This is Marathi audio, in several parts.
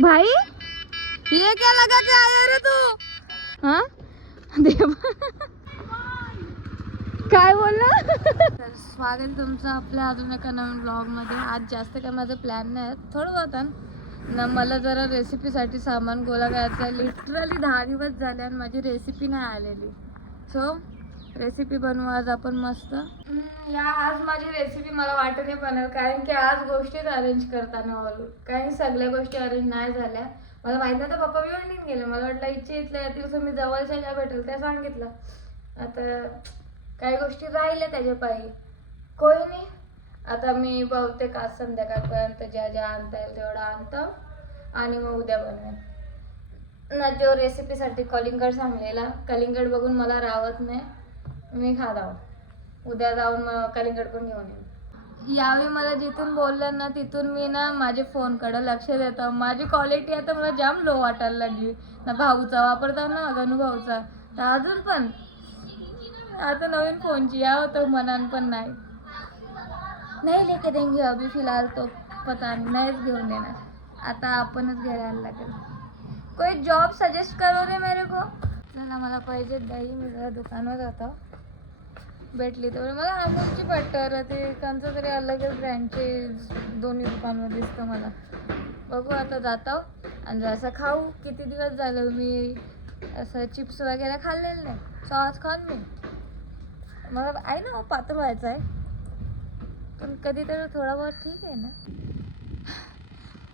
भाई? ये क्या लगा के आया रे तू? हाँ? देव। काय बोलला? तर स्वागत तुमचं आपल्या अजून एका नवीन ब्लॉगमध्ये आज जास्त काय माझं प्लॅन नाही आहे. थोडं बहुत ना मला जरा रेसिपीसाठी सामान गोळा करायचं आहे लिटरली दहा दिवस झाले आणि माझी रेसिपी नाही आलेली. सो रेसिपी बनवू आज आपण मस्त. या आज माझी रेसिपी मला वाटत बनल कारण की आज गोष्टीच अरेंज करताना हळू काही सगळ्या गोष्टी अरेंज नाही झाल्या. मला माहीत नव्हतं पप्पा निघून गेले. मला वाटलं इच्छा इथल्या येतील तुम्ही मी जवळच्या ज्या भेटेल त्या सांगितलं. आता काही गोष्टी राहिल्या त्याच्या पायी. कोई नाही. आता मी बहुतेक आज संध्याकाळपर्यंत ज्या ज्या आणता येईल तेवढं आणतं. आणि मग उद्या बनवेन. ना जो रेसिपीसाठी कलिंगड सांगलेला कलिंगड बघून मला रावत नाही. मी खात उद्या जाऊन मग कलिंगड पण घेऊन येईन. यावेळी मला जिथून बोललं ना तिथून मी ना माझ्या फोनकडं लक्ष देतं. माझी क्वालिटी आता मला जाम लो वाटायला लागली. ना भाऊचा वापरतो ना गणू तर अजून पण. आता नवीन फोनची या होतं मनान पण नाही. नाही लेके देंगे अभी फिलहाल तो पता नाहीच घेऊन देणार आता आपणच घ्यायला लागेल. कोई जॉब सजेस्ट करो रे मेरे को? चला मला पाहिजे दही मी जरा दुकानावर जातो. भेटली तर. मला अमूलची पट्टर ते त्यांचं तरी अलगच ब्रँडचे दोन्ही दुकानवर दिसतं मला. बघू आता जातो. आणि जसं खाऊ. किती दिवस झालं मी असं चिप्स वगैरे खाल्लेलं नाही. सॉस खाऊन मी. मला आहे ना पातळ व्हायचं आहे पण कधीतरी थोडा बहुत ठीक आहे ना.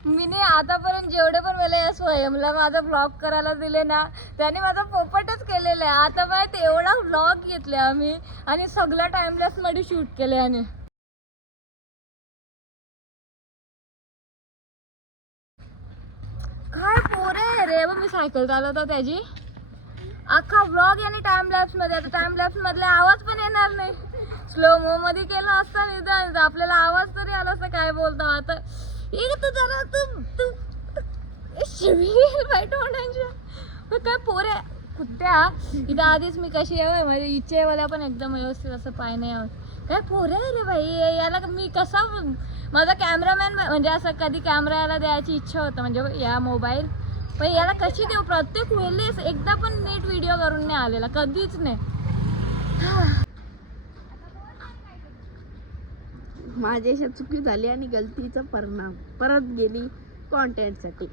मी नाही आतापर्यंत जेवढे पण मला या स्वयंला माझा ब्लॉग करायला दिले ना त्याने माझा पोपटच केलेला आहे. आता माहीत एवढा ब्लॉग घेतले आम्ही आणि सगळं टाइमलेस मध्ये शूट केले आणि काय पोरे? रे मी सायकल चालवतो त्याची. अख्खा ब्लॉग आणि टाइम लॅप्समध्ये. आता टाइम लॅप्स मधला आवाज पण येणार नाही. स्लो मो मध्ये केला असता निदान. आपल्याला आवाज तरी आला असता काय बोलतो आता. एक तर जरा तू तू शिवील बाई तोंडांच्या काय पोरे कुठ्या इथं आधीच मी कशी आहे माझ्या इच्छेवाल्या पण एकदम व्यवस्थित असं पाय नाही आहोत काय पोरे आहे रे भाई याला मी कसा माझा कॅमेरामॅन म्हणजे असं कधी कॅमेरा याला द्यायची इच्छा होतं म्हणजे या मोबाईल पण याला कशी देऊ? प्रत्येक वेळेस एकदा पण नीट व्हिडिओ करून नाही आलेला कधीच नाही. माझ्याशी चुकी झाली आणि गलतीचा परिणाम. परत गेली कॉन्टेंटसाठी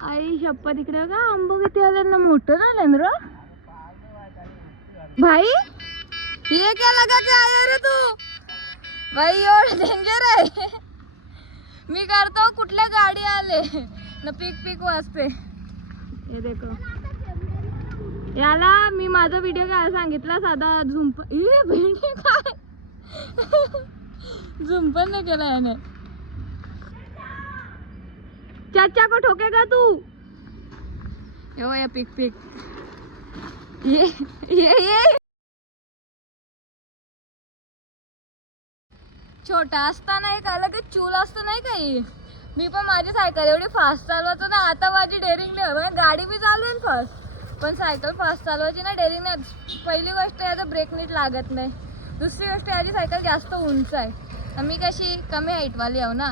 आई शप्पा तिकडे का? आंबो किती आले ना? मोठं झालं ना रे? भाई? ये क्या लगा के आया रे तू? भाई एवढं डेंजर आहे मी करतो कुठल्या गाडी आले? न पीक पीक वाजते. हे देखो. याला मी माझा व्हिडिओ काय सांगितला? साधा झुंप ए बहिणी काय? झुंपण नाही केला याने. चाचा को ठोकेगा तू? यो ये पिक पिक. ये ये ये. छोटा असताना एक अलगच चूल असतो नाही काही मी पण माझी सायकल एवढी फास्ट चालवतो ना आता माझी डेअरिंग नाही. म्हणजे गाडी बी चालवेल फास्ट पण सायकल फास्ट चालवायची ना डेअरिंग नाही पहिली गोष्ट याचा ब्रेक नीट लागत नाही. दुसरी गोष्ट याची सायकल जास्त उंच आहे. मी कशी कमी हाईटवाली आहो ना.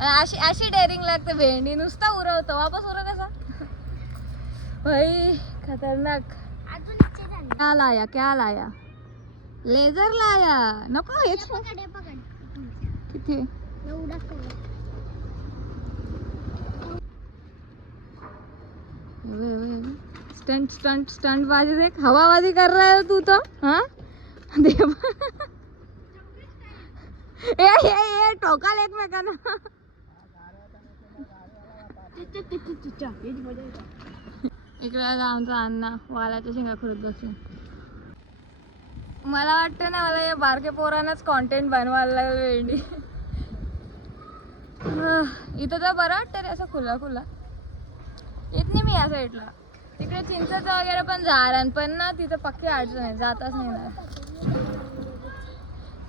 आणि अशी अशी डेअरिंग लागते भेंडी नुसता उरवतो. वापस उरव कसा? भाई खतरनाक. क्या लाया क्या लाया? लेझर लाया. नको हेच किती? स्टंट स्टंट स्टंट बाजी देख. हवाबाजी कर रहा है तू तो हाँ? देव. ए ए ए टोकाल एकमेकांना इकडे आमचा अण्णा वालाच्या शेंगा खुरत बसले. मला वाटतं ना मला या बारके पोरानंच कॉन्टेंट बनवायला वेळी इथं तर बरं वाटतं रे असं खुला खुला. येत नाही मी या साईडला तिकडे चिंचचं वगैरे पण जाणार पण ना तिथं पक्की अडचण आहे जाताच नाही येणार.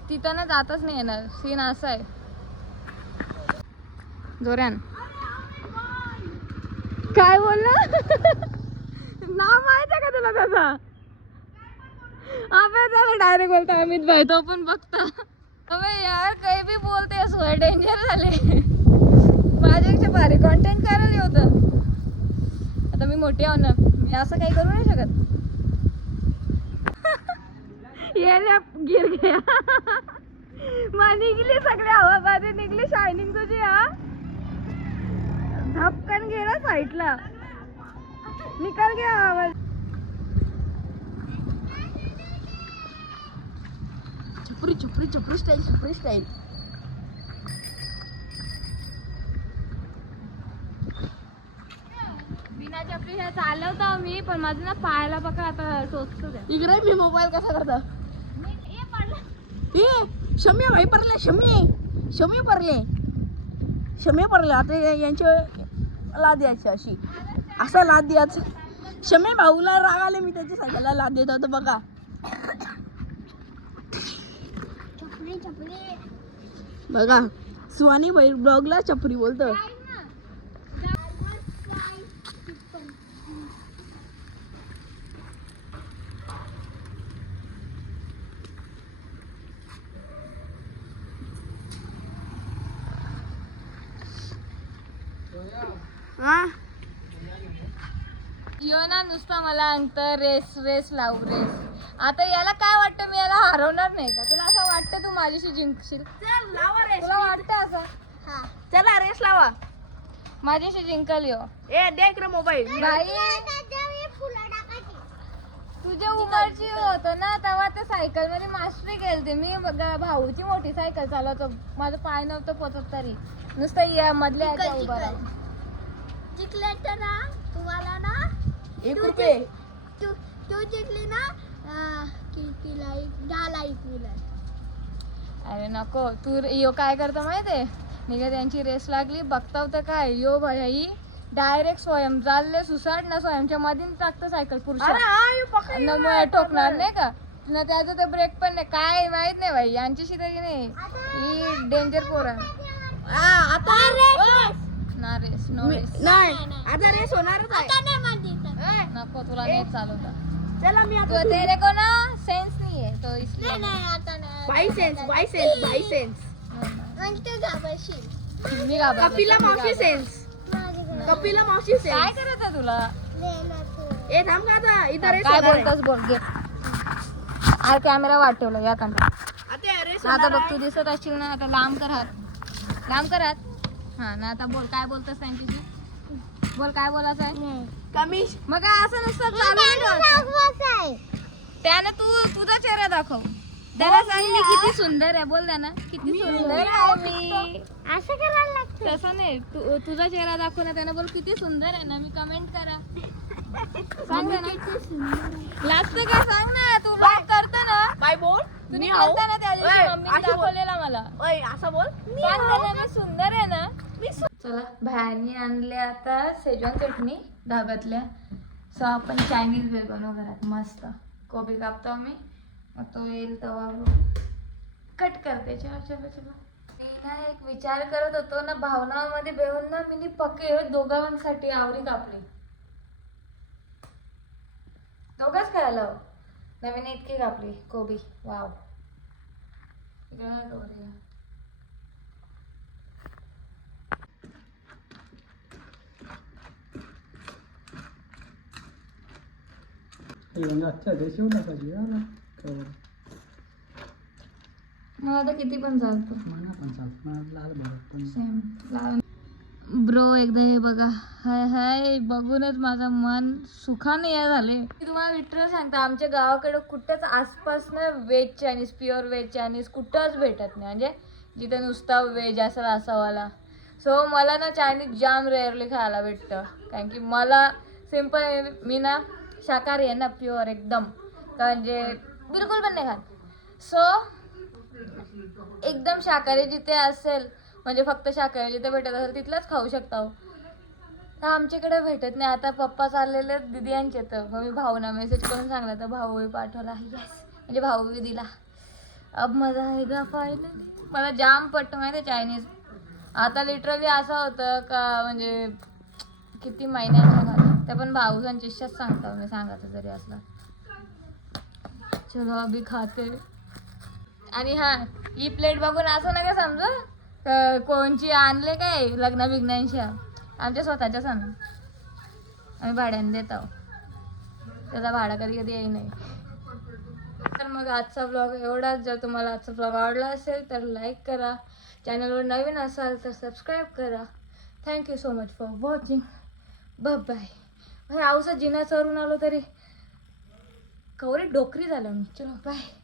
तिथं ना जाताच नाही येणार. सीन असा आहे. जोऱ्यान. काय बोलला? नाव माहिती आहे का तुला त्याचा? अबे डायरेक्ट बोलतो अमित भाई तो पण बघता. अबे यार काही बी बोलते सोय डेंजर झाले? माझ्यापेक्षा भारी कॉन्टेंट करायला होतं आता मी मोठी आहो ना मी असं काही करू नाही शकत. येल्या गिर गया. मग निघली सगळे हवा माझे निघली शायनिंग तुझी हा. धपकन गेला साईडला निकाल गया आवाज. छपरी छपरी छपरी स्टाईल छपरी स्टाईल बिना चपली हे चालवतो मी पण माझं ना पायाला बघा आता टोचतो द्या इकडे मी मोबाईल कसा करता? ए शम्य भाई पडले शम्य शम्य पडले. शम्य पडले. आता या- यांची लाद द्यायची अशी. असा लाद द्यायचा शम्य भाऊला राग आले मी त्याच्या सगळ्याला लाद देत होतो बघा. बघा सुहानी भाई ब्लॉगला चपरी बोलतो. हा? यो ना नुसता मला अंगत रेस रेस लावू रेस. आता याला काय वाटतं मी याला हरवणार नाही का? माझ्याशी जिंकशील. चल लावा रेस तुला वाटतं असं? चला रेस लावा. माझ्याशी जिंकल यो. ए देख रे मोबाईल बाई तुझ्या उमरची होत ना तेव्हा ते सायकलमध्ये मास्टरी केलते. मी बघा भाऊची मोठी सायकल चालवतो. माझं पाय नव्हतं पोचत तरी. नुसतं या मधल्या याच्या उभा राहून. जिंकले. तर ना तुम्हाला ना एक रुपये तू तू जिंकली ना अं, किती लाईक दहा लाईक मिळाल अरे नको तू यो काय करतो माहितीये? निघा त्यांची रेस लागली बघताव तर काय. यो भाई डायरेक्ट स्वयं चालले सुसाट ना स्वयंच्या मध्ये टाकतं सायकल पुरुष अरे हा यू पकड न मग ठोकणार नाही का? ना त्याचं तर ब्रेक पण नाही. काय माहीत नाही भाई यांच्याशी तरी नाही. ही डेंजर पोर. आता ना रेस. नो रेस नाही आता रेस होणारच आहे. आता नाही माहिती ए, नको तुला नाही चालवता. चला मी तो आता तेरे को ना. नाही आहे तो इसलिए नाही नाही आता नाही by sense by sense by sense आणि तू घाबरशील मी घाबरले. कपिला मावशी. सेन्स कपिला मावशी काय सेन्स करायचं तुला ए थांब का आता इथं रेस काय होणार आहे. बोलतोस बोल घे अरे कॅमेरा वाटवलं या कंटा आता रेस आता होणार बघ आहे. तू दिसत असशील ना आता लांब कर हात लांब कर हात हा ना आता बोल काय बोलतोस त्यांच्याशी बोल काय बोलायचं आहे कमी मग काय असं नुसतं चालू नाही ठेवायचं. त्यानं तू तुझा चेहरा दाखव. त्याला सांग मी किती सुंदर आहे. बोल त्यांना किती सुंदर आहे मी. असं करायला लागतं तसं नाही. तू तुझा चेहरा दाखव ना त्यानं. बोल किती सुंदर आहे ना. मी कमेंट करा. सांग ना. लागतं का? सांग ना. तू लाईक करतो ना. काय बोल. तुम्ही मी आहो करता ना त्या दिवशी ओय, मम्मीने अशी बोल. दाखवलेला मला. ओय, असं बोल. सांग ना मी सुंदर आहे ना. चला बाहेरनी आणले आता सेजवान चटणी धाब्यातल्या सो आपण चायनीज वेल बनवू घरात. मस्त. कोबी कापतो आम्ही. मग तो येईल तवा कट करते. चला चला चला. मी ना एक विचार करत होतो ना भावनामध्ये बेहून ना मी पके दोघांसाठी आवरी कापली. दोघंच खायला नवीन इतकी कापली. कोबी. वाव इकडे आजच्या मला आता किती पण चालतो मला पण चालतो मला लाल पण सेम लाल ब्रो एकदा हे बघा हाय हाय बघूनच माझं मन सुखाने या झाले मी तुम्हाला विटर सांगता आमच्या गावाकडे कुठंच आसपास ना veg Chinese pure veg Chinese कुठंच भेटत नाही म्हणजे जिथं नुसता व्हेज असा असावाला सो मला ना चायनीज जाम रेअरली खायला भेटतं कारण की मला सिंपल मी ना शाकाहारी आहे ना प्युअर एकदम. म्हणजे बिलकुल पण नाही खात. सो एकदम शाकाहारी जिथे असेल म्हणजे फक्त शाकाहारी जिथे भेटत असेल तिथलंच खाऊ शकता हो. तर आमच्याकडे भेटत नाही. आता पप्पा चाललेले दिदी यांचे तर मग मी भाऊना मेसेज करून सांगला तर भाऊ पाठवला. येस म्हणजे भाऊ दिला. अब मजा आहे का फायनली मला जाम पटतं माहिती आहे चायनीज आता लिटरली असं होतं का म्हणजे किती महिन्याचं ते पण भाऊजांची इच्छाच सांगतो मी सांगायचं जरी असला. चलो अभी खाते. आणि हा ही प्लेट बघून असं नका समजा? कोणची आणले काय? लग्न बिग्नांच्या. आमच्या स्वतःच्या सण आम्ही भाड्याने देत. आहोत त्याचा भाडा कधी कधी येई नाही. तर मग आजचा ब्लॉग एवढाच. जर तुम्हाला आजचा ब्लॉग आवडला असेल तर लाईक करा. चॅनलवर नवीन असाल तर सबस्क्राईब करा. Thank you so much for watching bye हे आवसा जिना चरून आलो तरी. कवरी डोकरी झालं मी. चलो बाय